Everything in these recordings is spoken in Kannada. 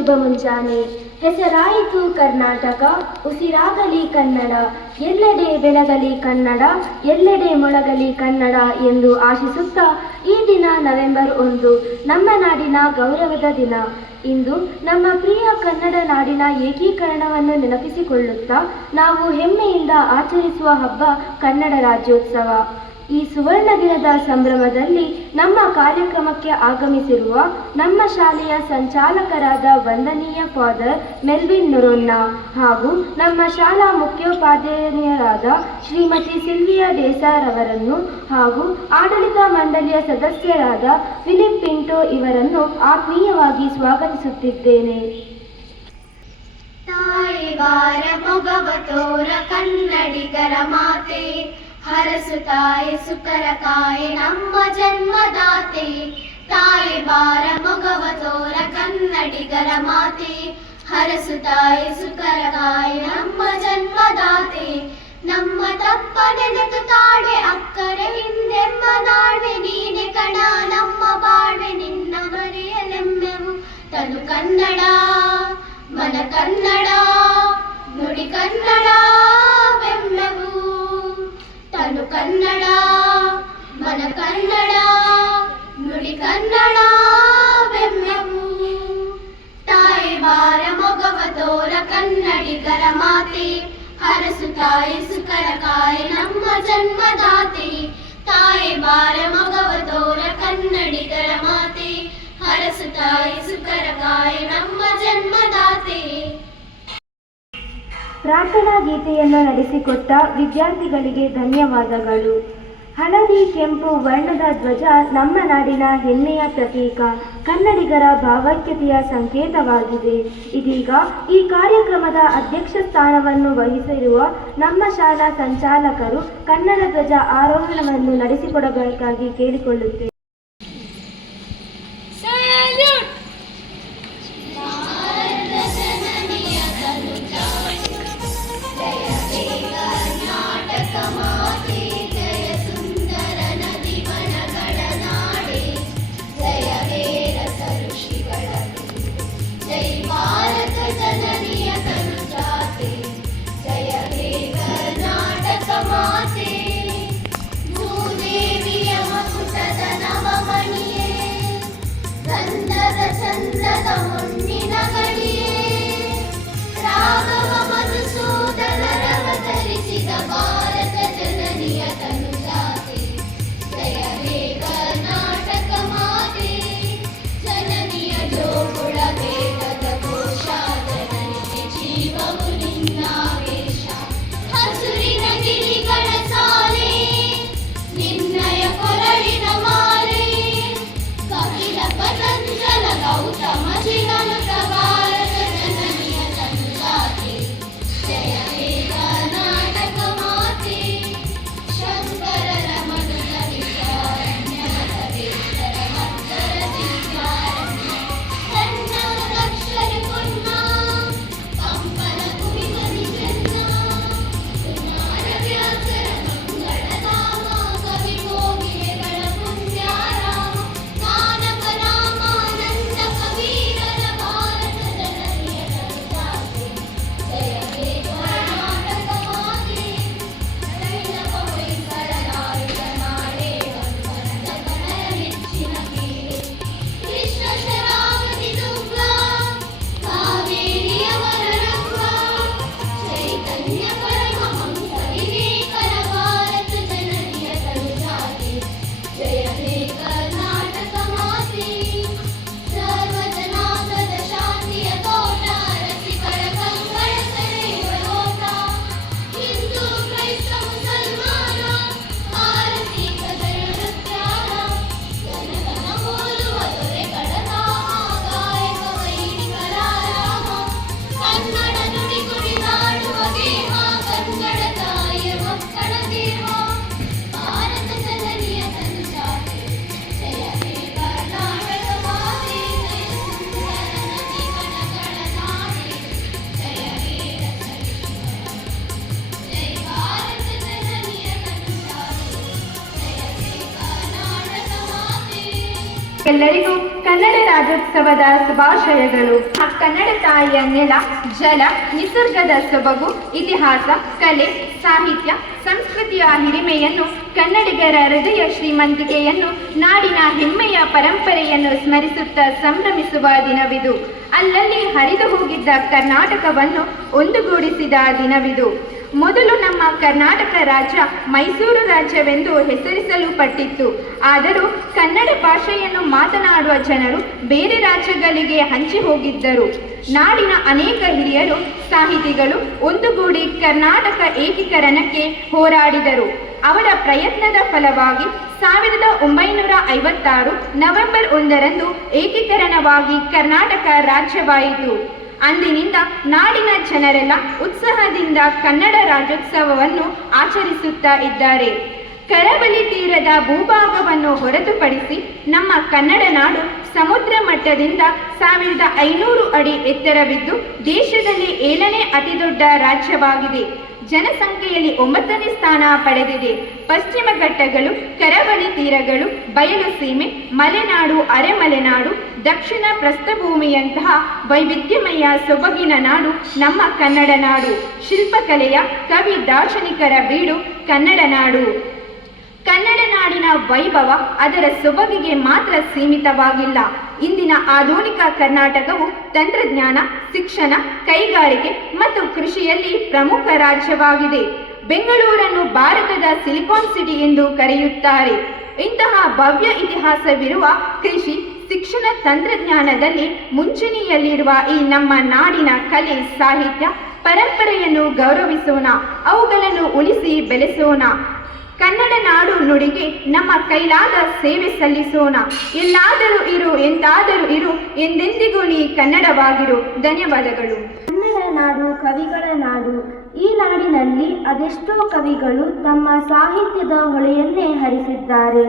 ಶುಭ ಮುಂಜಾನೆ. ಹೆಸರಾಯಿತು ಕರ್ನಾಟಕ, ಉಸಿರಾಗಲಿ ಕನ್ನಡ, ಎಲ್ಲೆಡೆ ಬೆಳಗಲಿ ಕನ್ನಡ, ಎಲ್ಲೆಡೆ ಮೊಳಗಲಿ ಕನ್ನಡ ಎಂದು ಆಶಿಸುತ್ತಾ ಈ ದಿನ ನವೆಂಬರ್ 1 ನಮ್ಮ ನಾಡಿನ ಗೌರವದ ದಿನ. ಇಂದು ನಮ್ಮ ಪ್ರಿಯ ಕನ್ನಡ ನಾಡಿನ ಏಕೀಕರಣವನ್ನು ನೆನಪಿಸಿಕೊಳ್ಳುತ್ತಾ ನಾವು ಹೆಮ್ಮೆಯಿಂದ ಆಚರಿಸುವ ಹಬ್ಬ ಕನ್ನಡ ರಾಜ್ಯೋತ್ಸವ. ಈ ಸುವರ್ಣ ದಿನದ ಸಂಭ್ರಮದಲ್ಲಿ ನಮ್ಮ ಕಾರ್ಯಕ್ರಮಕ್ಕೆ ಆಗಮಿಸಿರುವ ನಮ್ಮ ಶಾಲೆಯ ಸಂಚಾಲಕರಾದ ವಂದನೀಯ ಫಾದರ್ ಮೆಲ್ವಿನ್ ನೊರೊನ್ನ ಹಾಗೂ ನಮ್ಮ ಶಾಲಾ ಮುಖ್ಯೋಪಾಧ್ಯಾಯರಾದ ಶ್ರೀಮತಿ ಸಿಲ್ವಿಯಾ ಡೇಸಾರ್ ಅವರನ್ನು ಹಾಗೂ ಆಡಳಿತ ಮಂಡಳಿಯ ಸದಸ್ಯರಾದ ಫಿಲಿಪ್ ಪಿಂಟೋ ಇವರನ್ನು ಆತ್ಮೀಯವಾಗಿ ಸ್ವಾಗತಿಸುತ್ತಿದ್ದೇನೆ. ತಾಯಿ ಬಾರ ಮೊಗವ ತೋರ ಕನ್ನಡಿಗರ ಮಾತೆ, ಹರಸುತ್ತಾಯೆ ಸುಕರ ಕಾಯೆ ನಮ್ಮ ಜನ್ಮದಾತೆ. ತಾಯಿ ಬಾರ ಮೊಗವ ತೋರ ಕನ್ನಡಿಗರ ಮಾತೆ, ಹರಸುತ್ತಾಯೆ ಸುಕರ ಕಾಯೆ ನಮ್ಮ ಜನ್ಮದಾತೆ. ನಮ್ಮ ತಪ್ಪ ನೆನೆತು ತಾಡೆ ಅಕ್ಕರೆ ಹಿಂದೆಮ್ಮ ನಾಳ್ವೆ ನೀನೆ ಕಣ, ನಮ್ಮ ಬಾಳ್ವೆ ನಿನ್ನ ಮರೆಯಲೆಮ್ಮೆವು. ತನು ಕನ್ನಡ ಮನ ಕನ್ನಡ ನುಡಿ ಕನ್ನಡ ಬೆಮ್ಮೆವು. ತನು ಕನ್ನಡ ಮನ ಕನ್ನಡ ನುಡಿ ಕನ್ನಡ ಬೆಮ್ಮೆವು. ತಾಯಿ ಬಾರ ಮೊಗವ ತೋರ ಕನ್ನಡಿಗರ ಮಾತೆ, ಹರಸುತ್ತಾಯೆ ಸುಕರ ಕಾಯೆ ನಮ್ಮ ಜನ್ಮದಾತೆ. ತಾಯಿ ಬಾರ ಮೊಗವ ತೋರ ಕನ್ನಡಿಗರ ಮಾತೆ, ಹರಸುತ್ತಾಯೆ ಸುಕರ ಕಾಯೆ ನಮ್ಮ ಜನ್ಮದಾತೆ. ಪ್ರಾರ್ಥನಾ ಗೀತೆಯನ್ನು ನಡೆಸಿಕೊಟ್ಟ ವಿದ್ಯಾರ್ಥಿಗಳಿಗೆ ಧನ್ಯವಾದಗಳು. ಹಳದಿ ಕೆಂಪು ವರ್ಣದ ಧ್ವಜ ನಮ್ಮ ನಾಡಿನ ಹೆಮ್ಮೆಯ ಪ್ರತೀಕ, ಕನ್ನಡಿಗರ ಭಾವೈಕ್ಯತೆಯ ಸಂಕೇತವಾಗಿದೆ. ಇದೀಗ ಈ ಕಾರ್ಯಕ್ರಮದ ಅಧ್ಯಕ್ಷ ಸ್ಥಾನವನ್ನು ವಹಿಸಿರುವ ನಮ್ಮ ಶಾಲಾ ಸಂಚಾಲಕರು ಕನ್ನಡ ಧ್ವಜ ಆರೋಹಣವನ್ನು ನಡೆಸಿಕೊಡಬೇಕಾಗಿ ಕೇಳಿಕೊಳ್ಳುತ್ತೇವೆ. ಜಯ ಹೇ ಕರ್ನಾಟಕ ಮಾತೆ. ಎಲ್ಲರಿಗೂ ಕನ್ನಡ ರಾಜ್ಯೋತ್ಸವದ ಶುಭಾಶಯಗಳು. ಕನ್ನಡ ತಾಯಿಯ ನೆಲ, ಜಲ, ನಿಸರ್ಗದ ಸೊಬಗು, ಇತಿಹಾಸ, ಕಲೆ, ಸಾಹಿತ್ಯ, ಸಂಸ್ಕೃತಿಯ ಹಿರಿಮೆಯನ್ನು, ಕನ್ನಡಿಗರ ಹೃದಯ ಶ್ರೀಮಂತಿಕೆಯನ್ನು, ನಾಡಿನ ಹೆಮ್ಮೆಯ ಪರಂಪರೆಯನ್ನು ಸ್ಮರಿಸುತ್ತಾ ಸಂಭ್ರಮಿಸುವ ದಿನವಿದು. ಅಲ್ಲಲ್ಲಿ ಹರಿದು ಹೋಗಿದ್ದ ಕರ್ನಾಟಕವನ್ನು ಒಂದುಗೂಡಿಸಿದ ದಿನವಿದು. ಮೊದಲು ನಮ್ಮ ಕರ್ನಾಟಕ ರಾಜ್ಯ ಮೈಸೂರು ರಾಜ್ಯವೆಂದು ಹೆಸರಿಸಲ್ಪಟ್ಟಿತ್ತು. ಆದರೂ ಕನ್ನಡ ಭಾಷೆಯನ್ನು ಮಾತನಾಡುವ ಜನರು ಬೇರೆ ರಾಜ್ಯಗಳಿಗೆ ಹಂಚಿ ಹೋಗಿದ್ದರು. ನಾಡಿನ ಅನೇಕ ಹಿರಿಯರು, ಸಾಹಿತಿಗಳು ಒಂದುಗೂಡಿ ಕರ್ನಾಟಕ ಏಕೀಕರಣಕ್ಕೆ ಹೋರಾಡಿದರು. ಅವರ ಪ್ರಯತ್ನದ ಫಲವಾಗಿ 1956 ನವೆಂಬರ್ 1ರಂದು ಏಕೀಕರಣವಾಗಿ ಕರ್ನಾಟಕ ರಾಜ್ಯವಾಯಿತು. ಅಂದಿನಿಂದ ನಾಡಿನ ಜನರೆಲ್ಲ ಉತ್ಸಾಹದಿಂದ ಕನ್ನಡ ರಾಜ್ಯೋತ್ಸವವನ್ನು ಆಚರಿಸುತ್ತಾ ಇದ್ದಾರೆ. ಕರಾವಳಿ ತೀರದ ಭೂಭಾಗವನ್ನು ಹೊರತುಪಡಿಸಿ ನಮ್ಮ ಕನ್ನಡ ನಾಡು ಸಮುದ್ರ ಮಟ್ಟದಿಂದ 1500 ಅಡಿ ಎತ್ತರವಿದ್ದು ದೇಶದಲ್ಲಿ 7ನೇ ಅತಿದೊಡ್ಡ ರಾಜ್ಯವಾಗಿದೆ. ಜನಸಂಖ್ಯೆಯಲ್ಲಿ 9ನೇ ಸ್ಥಾನ ಪಡೆದಿದೆ. ಪಶ್ಚಿಮ ಘಟ್ಟಗಳು, ಕರಾವಳಿ ತೀರಗಳು, ಬಯಲು ಸೀಮೆ, ಮಲೆನಾಡು, ಅರೆಮಲೆನಾಡು, ದಕ್ಷಿಣ ಪ್ರಸ್ಥಭೂಮಿಯಂತಹ ವೈವಿಧ್ಯಮಯ ಸೊಬಗಿನ ನಾಡು ನಮ್ಮ ಕನ್ನಡ ನಾಡು. ಶಿಲ್ಪಕಲೆಯ, ಕವಿ ದಾರ್ಶನಿಕರ ಬೀಡು ಕನ್ನಡ ನಾಡು. ಕನ್ನಡ ನಾಡಿನ ವೈಭವ ಅದರ ಸೊಬಗಿಗೆ ಮಾತ್ರ ಸೀಮಿತವಾಗಿಲ್ಲ. ಇಂದಿನ ಆಧುನಿಕ ಕರ್ನಾಟಕವು ತಂತ್ರಜ್ಞಾನ, ಶಿಕ್ಷಣ, ಕೈಗಾರಿಕೆ ಮತ್ತು ಕೃಷಿಯಲ್ಲಿ ಪ್ರಮುಖ ರಾಜ್ಯವಾಗಿದೆ. ಬೆಂಗಳೂರನ್ನು ಭಾರತದ ಸಿಲಿಕಾನ್ ಸಿಟಿ ಎಂದು ಕರೆಯುತ್ತಾರೆ. ಇಂತಹ ಭವ್ಯ ಇತಿಹಾಸವಿರುವ ಕೃಷಿ, ಶಿಕ್ಷಣ, ತಂತ್ರಜ್ಞಾನದಲ್ಲಿ ಮುಂಚೂಣಿಯಲ್ಲಿರುವ ಈ ನಮ್ಮ ನಾಡಿನ ಕಲೆ, ಸಾಹಿತ್ಯ, ಪರಂಪರೆಯನ್ನು ಗೌರವಿಸೋಣ, ಅವುಗಳನ್ನು ಉಳಿಸಿ ಬೆಳೆಸೋಣ. ಕನ್ನಡ ನಾಡು ನುಡಿಗೆ ನಮ್ಮ ಕೈಲಾದ ಸೇವೆ ಸಲ್ಲಿಸೋಣ. ಎಲ್ಲಾದರೂ ಇರು, ಎಂದಾದರೂ ಇರು, ಎಂದೆಂದಿಗೂ ನೀ ಕನ್ನಡವಾಗಿರು. ಧನ್ಯವಾದಗಳು. ಕನ್ನಡ ನಾಡು ಕವಿಗಳ ನಾಡು. ಈ ನಾಡಿನಲ್ಲಿ ಅದೆಷ್ಟೋ ಕವಿಗಳು ತಮ್ಮ ಸಾಹಿತ್ಯದ ಹೊಳೆಯನ್ನೇ ಹರಿಸಿದ್ದಾರೆ.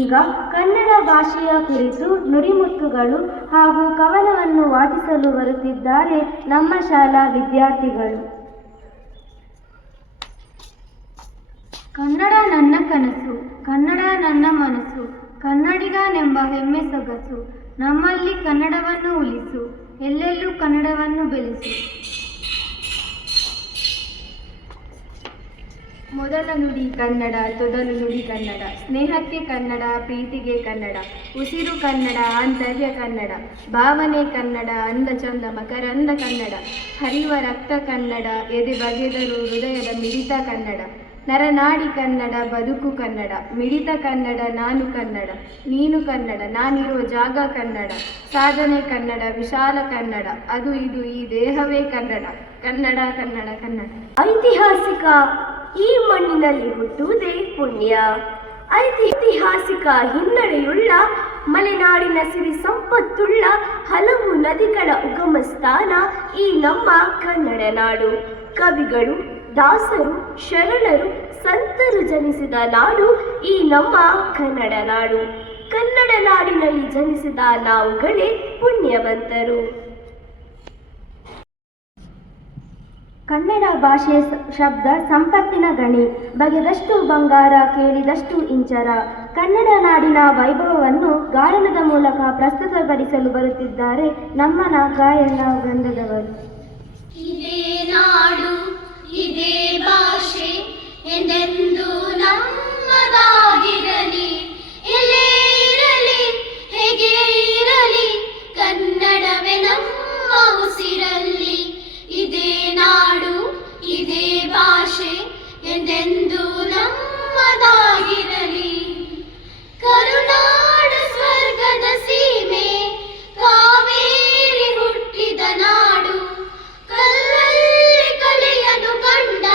ಈಗ ಕನ್ನಡ ಭಾಷೆಯ ಕುರಿತು ನುಡಿಮುತ್ತುಗಳು ಹಾಗೂ ಕವನವನ್ನು ವಾಚಿಸಲು ಬರುತ್ತಿದ್ದಾರೆ ನಮ್ಮ ಶಾಲಾ ವಿದ್ಯಾರ್ಥಿಗಳು. ಕನ್ನಡ ನನ್ನ ಕನಸು, ಕನ್ನಡ ನನ್ನ ಮನಸ್ಸು, ಕನ್ನಡಿಗನೆಂಬ ಹೆಮ್ಮೆ ಸೊಗಸು. ನಮ್ಮಲ್ಲಿ ಕನ್ನಡವನ್ನು ಉಳಿಸು, ಎಲ್ಲೆಲ್ಲೂ ಕನ್ನಡವನ್ನು ಬೆಳೆಸು. ಮೊದಲ ನುಡಿ ಕನ್ನಡ, ತೊದಲು ನುಡಿ ಕನ್ನಡ. ಸ್ನೇಹಕ್ಕೆ ಕನ್ನಡ, ಪ್ರೀತಿಗೆ ಕನ್ನಡ. ಉಸಿರು ಕನ್ನಡ, ಆಂತರ್ಯ ಕನ್ನಡ. ಭಾವನೆ ಕನ್ನಡ, ಅಂದ ಚಂದ ಮಕರಂದ ಕನ್ನಡ. ಹರಿಯುವ ರಕ್ತ ಕನ್ನಡ, ಎದೆ ಬಗೆದರೂ ಹೃದಯದ ಮಿಡಿತ ಕನ್ನಡ. ನರನಾಡಿ ಕನ್ನಡ, ಬದುಕು ಕನ್ನಡ. ಮಿಡಿತ ಕನ್ನಡ, ನಾನು ಕನ್ನಡ, ನೀನು ಕನ್ನಡ, ನಾನಿರೋ ಜಾಗ ಕನ್ನಡ. ಸಾಧನೆ ಕನ್ನಡ, ವಿಶಾಲ ಕನ್ನಡ. ಅದು ಇದು ಈ ದೇಹವೇ ಕನ್ನಡ. ಕನ್ನಡ ಕನ್ನಡ ಕನ್ನಡ. ಐತಿಹಾಸಿಕ ಈ ಮಣ್ಣಿನಲ್ಲಿ ಹುಟ್ಟುವುದೇ ಪುಣ್ಯ. ಐತಿಹಾಸಿಕ ಹಿನ್ನಡೆಯುಳ್ಳ ಮಲೆನಾಡಿನ ಸಿರಿ ಸಂಪತ್ತುಳ್ಳ ಹಲವು ನದಿಗಳ ಉಗಮ ಸ್ಥಾನ ಈ ನಮ್ಮ ಕನ್ನಡ ನಾಡು. ಕವಿಗಳು, ದಾಸರು, ಶರಣರು, ಸಂತರು ಜನಿಸಿದ ನಾಡು ಈ ನಮ್ಮ ಕನ್ನಡ ನಾಡು. ಕನ್ನಡ ನಾಡಿನಲ್ಲಿ ಜನಿಸಿದ ನಾವುಗಳೇ ಪುಣ್ಯವಂತರು. ಕನ್ನಡ ಭಾಷೆ ಶಬ್ದ ಸಂಪತ್ತಿನ ಗಣಿ. ಬಗೆದಷ್ಟು ಬಂಗಾರ, ಕೇಳಿದಷ್ಟು ಇಂಚರ. ಕನ್ನಡ ನಾಡಿನ ವೈಭವವನ್ನು ಗಾಯನದ ಮೂಲಕ ಪ್ರಸ್ತುತಪಡಿಸಲು ಬರುತ್ತಿದ್ದಾರೆ ನಮ್ಮ ಗಾಯನ ವೃಂದದವರು. ಇದೇ ನಾಡು, ಇದೇ ಭಾಷೆ ಎಂದೆಂದು ನಮ್ಮದಾಗಿರಲಿ. ಎಲ್ಲೇ ಇರಲಿ, ಹೇಗೆ ಇರಲಿ, ಕನ್ನಡವೇ ನಮ್ಮ ಉಸಿರಲ್ಲಿ. ಇದೇ ನಾಡು, ಇದೇ ಭಾಷೆ ಎಂದೆಂದು ನಮ್ಮದಾಗಿರಲಿ. ಕರುನಾಡ ಸ್ವರ್ಗದ ಸೀಮೆ, ಕಾವೇರಿ ಹುಟ್ಟಿದ ನಾಡು. ಕಲ್ಲಲ್ಲಿ ಕಲೆಯನ್ನು ಕಂಡ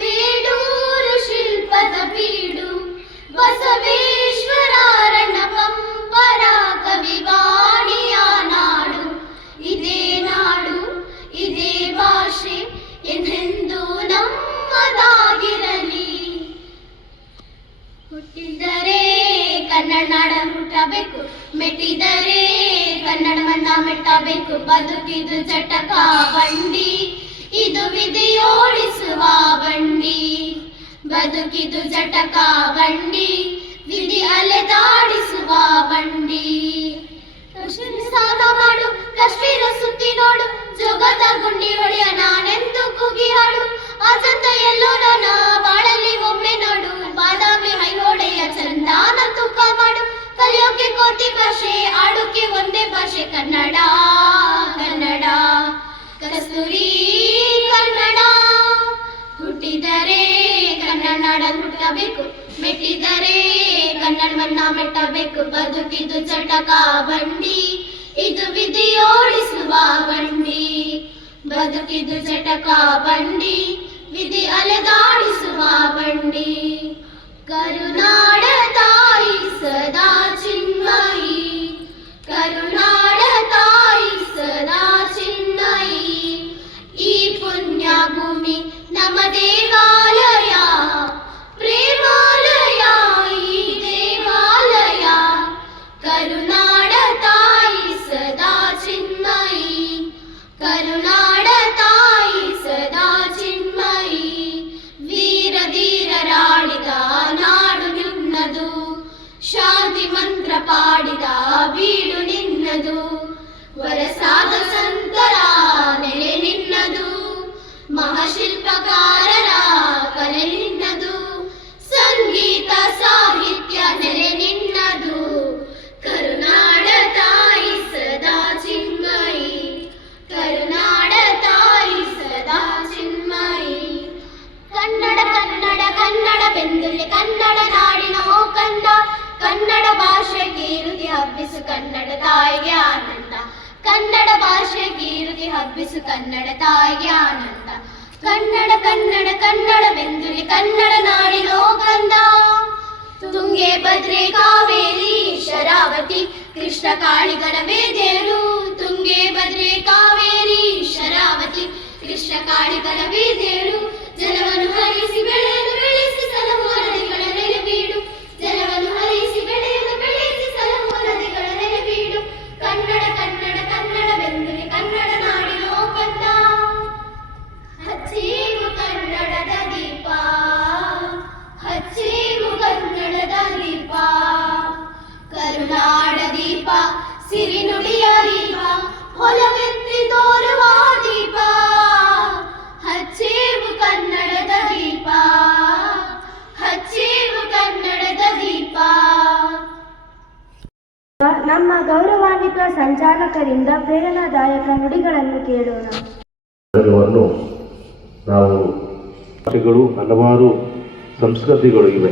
ಬೇಡೂರು ಶಿಲ್ಪದ ಬೀಡು. ಬಸವೇಶ್ವರನ ಪಂಪರ ಕವಿವಾಣಿಯ ನಾಡು. ಇದೇ ನಾಡು, ಇದೇ ಭಾಷೆ ಎಂದೆಂದು ನಮ್ಮದಾಗಿರಲಿ. ಹುಟ್ಟಿದರೆ ಕನ್ನಡ ನಾಡ ಹುಟ್ಟಬೇಕು, ಮೆಟ್ಟಿದರೆ ಕನ್ನಡವನ್ನ ಮೆಟ್ಟಬೇಕು. ಬದುಕಿದು ಜಟಕ ಬಂಡಿ, ಇದು ವಿಧಿಯೋಡಿಸುವ ಬಂಡಿ. ಬದುಕಿದು ಜಟಕ ಬಂಡಿ, ವಿಧಿ ವಿಧಿ ಅಲೆದಾಡಿಸುವ ಬಂಡಿ. ಸಾಲ ಮಾಡು ಕಾಶ್ಮೀರ ಸುತ್ತಿ ನೋಡು, ಜೋಗದ ಗುಂಡಿ ಹೊಡೆಯ ನಾನೆಂದು ಕೂಗಿ ಹಾಡು. ಅಜಂತ ಎಲ್ಲೋರನ ಬಾಳಲ್ಲಿ ಒಮ್ಮೆ ನೋಡು, ಬಾದಾಮಿ ಐಹೊಳೆಯ ಚಂದಾನ ತೂಕ ಮಾಡು. ಕಲಿಯೋಕೆ ಕೋಟಿ ಭಾಷೆ, ಆಡೋಕೆ ಒಂದೇ ಭಾಷೆ ಕನ್ನಡ. ಕನ್ನಡ ಕಸ್ತೂರಿ ಕನ್ನಡ. ಹುಟ್ಟಿದರೆ ಕನ್ನಡ ನಾಡಲ್ಲಿ ಹುಟ್ಟಬೇಕು, ಮೆಟ್ಟಿದರೆ ಕನ್ನಡವನ್ನ ಮೆಟ್ಟಬೇಕು. ಬದುಕಿದು ಚಟಕ ಬಂಡಿ, ಇದು ವಿಧಿಯೋಡಿಸುವ ಬಂಡಿ. ಬದುಕಿದು ಚಟಕ ಬಂಡಿ, ವಿಧಿ ಅಲೆದಾಡಿಸುವ ಬಂಡಿ. ಕರುನಾಡ ತಾಯಿ ಸದಾ ಚಿನ್ಮಯಿ, ಕರುನಾಡ ತಾಯಿ ಸದಾ ಚಿನ್ಮಯಿ. ಈ ಪುಣ್ಯ ಭೂಮಿ ನಮ್ಮ ದೇವಾಲಯ, ಪ್ರೇಮಾಲಯ ಈ ದೇವಾಲಯ. ಕರುನಾಡ ತಾಯಿ ಸದಾ ಚಿನ್ಮಯಿ, ಕರುನಾಡ ತಾಯಿ ಸದಾ ಚಿನ್ಮಯಿ. ವೀರ ಧೀರರಾಡಿದ ನಾಡು ನಿನ್ನದು, ಶಾಂತಿ ಮಂತ್ರ ಪಾಡಿದ ಬೀಡು ನಿನ್ನದು. ವರಸಾದ ಸಂತರ ನೆಲೆ ನಿನ್ನದು, ಮಹಾಶಿಲ್ಪಕಾರರ ಕಲೆ ನಿನ್ನದು. ಸಂಗೀತ ಸಾಹಿತ್ಯ ನೆಲೆ ನಿನ್ನದು. ಕರುನಾಡ ತಾಯಿ ಸದಾ ಚಿನ್ಮಯಿ, ಕರುನಾಡ ತಾಯಿ ಸದಾ ಚಿನ್ಮಯಿ. ಕನ್ನಡ ಕನ್ನಡ ಕನ್ನಡ ಬೆಂದುಲಿ ಕನ್ನಡ ನಾಡಿನ ಓ ಕಂದ. ಕನ್ನಡ ಭಾಷೆಗೆ ಇರುದಿ ಹಬ್ಬಿಸು ಕನ್ನಡ ತಾಯಿಗೆ ಆನಂದ. ಕನ್ನಡ ಭಾಷೆಗೆ ಇರುದಿ ಹಬ್ಬಿಸು ಕನ್ನಡ ತಾಯಿಗೆ ಆನಂದ. ಕನ್ನಡ ಕನ್ನಡ ಕನ್ನಡ ಬೆಂದುಲಿ ಕನ್ನಡ ನಾಡಿನ ಓ ಕಂದ. ತುಂಗೆ ಭದ್ರೆ ಕಾವೇರಿ ಶರಾವತಿ ಕೃಷ್ಣ ಕಾಳಿಗರ ವೇದೇರು. ತುಂಗೆ ಭದ್ರೆ ಕಾವೇರಿ ಶರಾವತಿ ಕೃಷ್ಣ ಕಾಳಿಗರ ವೇದೇರು. ಜಲವನ್ನು ಹರಿಸಿ ಬೆಳೆಯಲು ಬೆಳೆಸಿ ಸಲಹುವ ನದಿಗಳ ನೆಲೆಬೀಡು. ಜಲವನ್ನು ಹರಿಸಿ ಬೆಳೆಯಲು ಬೆಳೆಸಿ ಸಲಹುವ ನದಿಗಳ ನೆಲೆಬೀಡು. ಕನ್ನಡ ಕನ್ನಡ ಕನ್ನಡ ಬೆಂದುಲಿ ಕನ್ನಡ ನಾಡಿನ ಓ ಕಂದ. ಹಚ್ಚೀವು ಕನ್ನಡದ ದೀಪ, ಹಚ್ಚೀವು ಕನ್ನಡದ ದೀಪ. ಕರುನಾಡ ದೀಪ ಸಿರಿನುಡಿಯ ದೀಪ, ಹೊಲವೆತ್ತಿ ತೋರುವ ದೀಪ. ಹಚ್ಚೀವು ಕನ್ನಡದ ದೀಪ, ಹಚ್ಚೀವು ಕನ್ನಡದ ದೀಪ. ನಮ್ಮ ಗೌರವಾನ್ವಿತ ಸಂಚಾಲಕರಿಂದ ಪ್ರೇರಣಾದಾಯಕ ನುಡಿಗಳನ್ನು ಕೇಳೋಣ. ನಾವು ಭಾಷೆಗಳು ಹಲವಾರು ಸಂಸ್ಕೃತಿಗಳು ಇವೆ.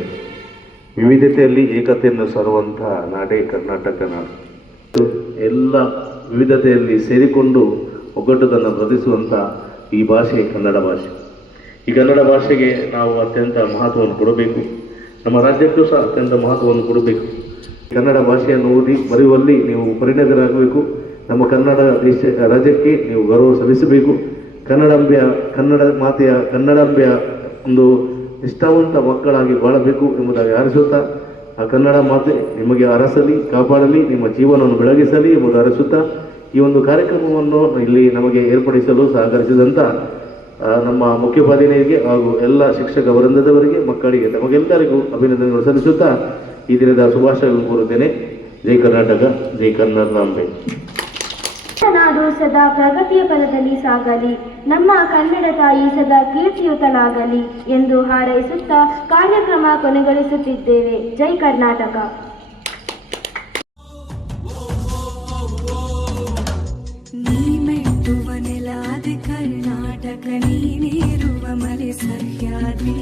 ವಿವಿಧತೆಯಲ್ಲಿ ಏಕತೆಯನ್ನು ಸಾರುವಂತಹ ನಾಡೇ ಕರ್ನಾಟಕ ನಾಡು. ಎಲ್ಲ ವಿವಿಧತೆಯಲ್ಲಿ ಸೇರಿಕೊಂಡು ಒಗ್ಗಟ್ಟುತನ ಪ್ರದರ್ಶಿಸುವಂಥ ಈ ಭಾಷೆ ಕನ್ನಡ ಭಾಷೆ. ಈ ಕನ್ನಡ ಭಾಷೆಗೆ ನಾವು ಅತ್ಯಂತ ಮಹತ್ವವನ್ನು ಕೊಡಬೇಕು. ನಮ್ಮ ರಾಜ್ಯಕ್ಕೂ ಸಹ ಅತ್ಯಂತ ಮಹತ್ವವನ್ನು ಕೊಡಬೇಕು. ಕನ್ನಡ ಭಾಷೆಯನ್ನು ಓದಿ ಬರೆಯುವಲ್ಲಿ ನೀವು ಪರಿಣತರಾಗಬೇಕು. ನಮ್ಮ ಕನ್ನಡ ರಾಜ್ಯಕ್ಕೆ ನೀವು ಗೌರವ ಸಲ್ಲಿಸಬೇಕು. ಕನ್ನಡ ಮಾತೆಯ ಕನ್ನಡಾಂಬೆಯ ಒಂದು ನಿಷ್ಠಾವಂತ ಮಕ್ಕಳಾಗಿ ಬಾಳಬೇಕು ಎಂಬುದಾಗಿ ಹಾರೈಸುತ್ತಾ, ಆ ಕನ್ನಡ ಮಾತೆ ನಿಮಗೆ ಅರಸಲಿ, ಕಾಪಾಡಲಿ, ನಿಮ್ಮ ಜೀವನವನ್ನು ಬೆಳಗಿಸಲಿ ಎಂಬುದು ಹಾರೈಸುತ್ತಾ, ಈ ಒಂದು ಕಾರ್ಯಕ್ರಮವನ್ನು ಇಲ್ಲಿ ನಮಗೆ ಏರ್ಪಡಿಸಲು ಸಹಕರಿಸಿದಂಥ ನಮ್ಮ ಮುಖ್ಯೋಪಾಧ್ಯಾಯರಿಗೆ ಹಾಗೂ ಎಲ್ಲ ಶಿಕ್ಷಕ ವೃಂದದವರಿಗೆ, ಮಕ್ಕಳಿಗೆ, ತಮಗೆಲ್ಲರಿಗೂ ಅಭಿನಂದನೆಗಳು ಸಲ್ಲಿಸುತ್ತಾ ಈ ದಿನದ ಶುಭಾಶಯಗಳನ್ನು ಕೋರುತ್ತೇನೆ. ಜೈ ಕರ್ನಾಟಕ, ಜೈ ಕನ್ನಡಾಂಬೆ. ನಾಡು ಸದಾ ಪ್ರಗತಿಯ ಪಥದಲ್ಲಿ ಸಾಗಲಿ, ನಮ್ಮ ಕನ್ನಡ ತಾಯಿ ಸದಾ ಕೀರ್ತಿಯುತಳಾಗಲಿ ಎಂದು ಹಾರೈಸುತ್ತಾ ಕಾರ್ಯಕ್ರಮ ಕೊನೆಗೊಳಿಸುತ್ತಿದ್ದೇವೆ. ಜೈ ಕರ್ನಾಟಕ. ನೀಮೆಟ್ಟುವ ನೆಲಾದೆ ಕರ್ನಾಟಕ, ನೀನೇರುವ ಮಲೆ ಸಹ್ಯಾದ್ರಿ,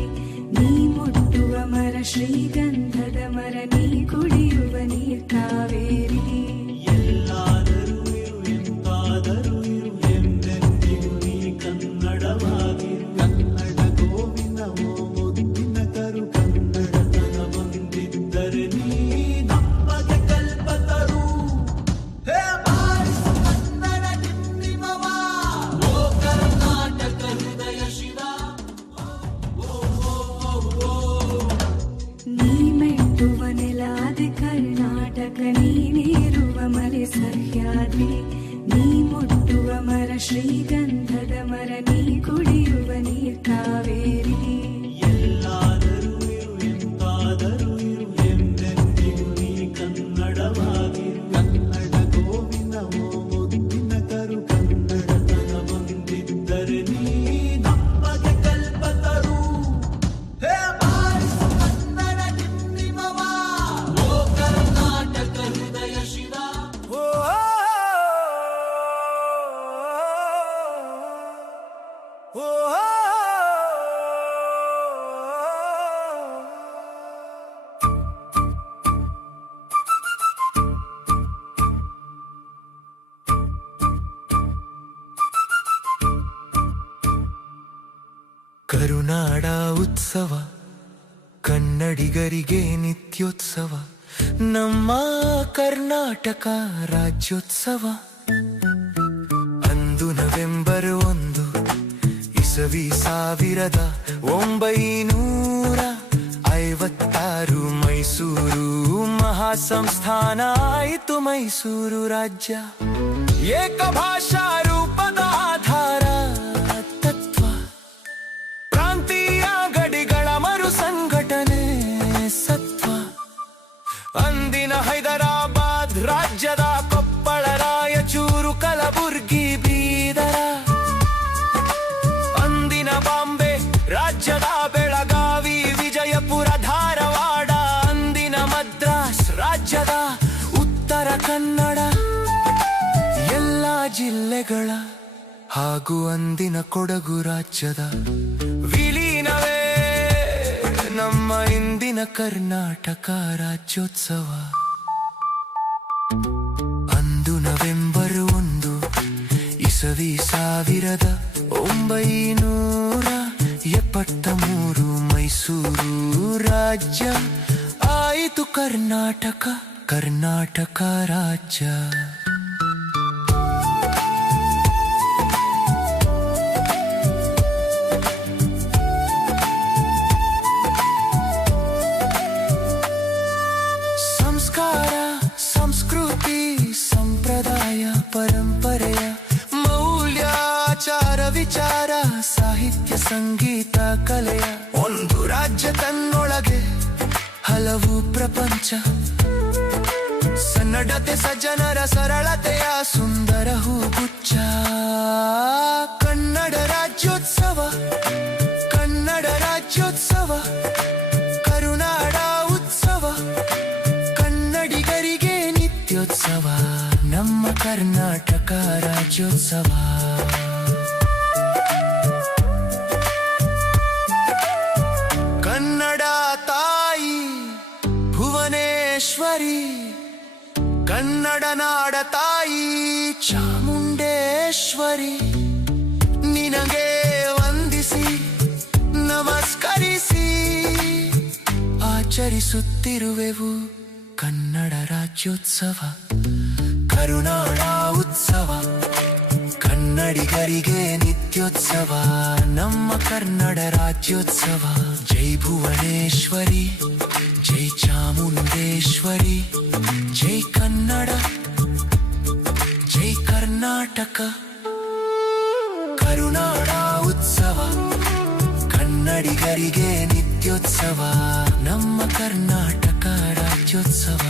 ನೀ ಮುಟ್ಟುವ ಮರ ಶ್ರೀಗಂಧದ ಮರ, ನೀ ಕುಡಿಯುವ ನೀರ್ ಕಾವೇರಿ. ಕರ್ನಾಟಕ ನೀನೇರುವ ಮಲೆ ಸಹ್ಯಾದ್ರಿ, ನೀ ಮುಟ್ಟುವ ಮರ ಶ್ರೀಗಂಧದ ಮರ, ನೀ ಕುಡಿಯುವ ನೀರ್ ಕಾವೇರಿ. ಎಲ್ಲಾದರೂ ಇರು ಎಂತಾದರೂ ಇರು ಎಂದೆಂದಿಗೂ ಕರುನಾಡ ಉತ್ಸವ ಕನ್ನಡಿಗರಿಗೆ ನಿತ್ಯೋತ್ಸವ ನಮ್ಮ ಕರ್ನಾಟಕ ರಾಜ್ಯೋತ್ಸವ ಅಂದು ನವೆಂಬರ್ 1 ಇಸವಿ 1956 ಮೈಸೂರು ಮಹಾಸಂಸ್ಥಾನ ಆಯಿತು ಮೈಸೂರು ರಾಜ್ಯ ಏಕ ಭಾಷಾ ರೂಪದ ಆಧಾರ ತತ್ವ ಪ್ರಾಂತೀಯ ಗಡಿಗಳ ಮರು ಸಂಘಟನೆ ಸತ್ವ ಅಂದಿನ ಹೈದರಾಬಾದ್ ರಾಜ್ಯದ ಕೊಪ್ಪಳ ರಾಯಚೂರು ಕಲಬುರ್ಗಿ ಬೀದರ ಅಂದಿನ ಬಾಂಬೆ ರಾಜ್ಯದ ಬೆಳಗಾವಿ ವಿಜಯಪುರ ಧಾರವಾಡ ಅಂದಿನ ಮದ್ರಾಸ್ ರಾಜ್ಯದ ಉತ್ತರ ಕನ್ನಡ ಎಲ್ಲ ಜಿಲ್ಲೆಗಳ ಹಾಗೂ ಅಂದಿನ ಕೊಡಗು ರಾಜ್ಯದ ವಿಲೀನವೇ ನಮ್ಮ ಇಂದಿನ ಕರ್ನಾಟಕ ರಾಜ್ಯೋತ್ಸವ ಅಂದು ನವೆಂಬರ್ 1 ಇಸವಿ 1973 ಮೈಸೂರು ರಾಜ್ಯ ಆಯಿತು ಕರ್ನಾಟಕ ರಾಜ್ಯ ಸಂಸ್ಕಾರ ಸಂಸ್ಕೃತಿ ಸಂಪ್ರದಾಯ ಪರಂಪರೆಯ ಮೌಲ್ಯಾಚಾರ ವಿಚಾರ ಸಾಹಿತ್ಯ ಸಂಗೀತ ಕಲೆಯ ಒಂದು ರಾಜ್ಯ ತನ್ನೊಳಗೆ ಹಲವು ಪ್ರಪಂಚ ಸನ್ನಡತೆ ಸಜ್ಜನರ ಸರಳತೆಯ ಸುಂದರ ಹೂಗುಚ್ಛ ಕನ್ನಡ ರಾಜ್ಯೋತ್ಸವ ಕರುನಾಡ ಉತ್ಸವ ಕನ್ನಡಿಗರಿಗೆ ನಿತ್ಯೋತ್ಸವ ನಮ್ಮ ಕರ್ನಾಟಕ ರಾಜ್ಯೋತ್ಸವ ಕನ್ನಡ ತಾಯಿ ಭುವನೇಶ್ವರಿ ಕನ್ನಡ ನಾಡ ತಾಯಿ ಚಾಮುಂಡೇಶ್ವರಿ ನಿನಗೆ ವಂದಿಸಿ ನಮಸ್ಕರಿಸಿ ಆಚರಿಸುತ್ತಿರುವೆವು ಕನ್ನಡ ರಾಜ್ಯೋತ್ಸವ ಕರುನಾಡ ಉತ್ಸವ ಕನ್ನಡಿಗರಿಗೆ ನಿತ್ಯೋತ್ಸವ ನಮ್ಮ ಕನ್ನಡ ರಾಜ್ಯೋತ್ಸವ ಜೈ ಭುವನೇಶ್ವರಿ ಜೈ ಚಾಮುಂಡೇಶ್ವರಿ ಜೈ ಕನ್ನಡ ಜೈ ಕರ್ನಾಟಕ ಕರುನಾಡ ಉತ್ಸವ ಕನ್ನಡಿಗರಿಗೆ ನಿತ್ಯೋತ್ಸವ ನಮ್ಮ ಕರ್ನಾಟಕ ರಾಜ್ಯೋತ್ಸವ